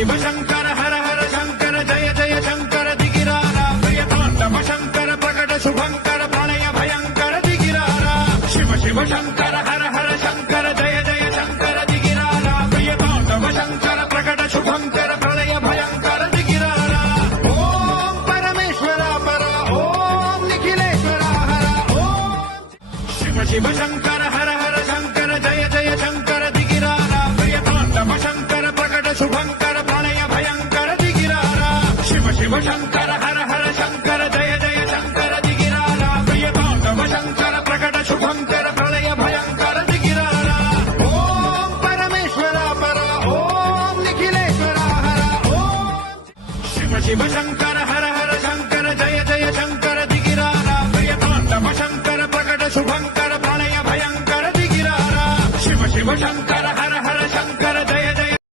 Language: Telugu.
శివ శంకర హర హర శంకర జయ జయ శంకర దిగిరారా ప్రియతాండవ శంకర ప్రకట శుభంకర ప్రళయ భయంకర దిగిరారా శివ శివ శంకర హర హర శంకర జయ జయ శంకర దిగిరారా ప్రియతాండవ శంకర ప్రకట శుభంకర ప్రళయ భయంకర దిగిరారా ఓం పరమేశ్వర పర ఓం నిఖిలేశ్వర హర ఓం శివ శివ శంకర హర హర శంకర జయ జయ శంకర దిగిరారా ప్రియతాండవ శంకర ప్రకట శుభంకర ప్రళయ భయంకర దిగిరారా శివ శివ శంకర హర హర శంకర జయ జయ శంకర దిగిరారా ప్రియతాండవ శంకర ప్రకట శుభంకర ప్రళయ భయంకర దిగిరారా ఓం పరమేశ్వర పర ఓం నిఖిలేశ్వర హర ఓం శివ శివ శంకర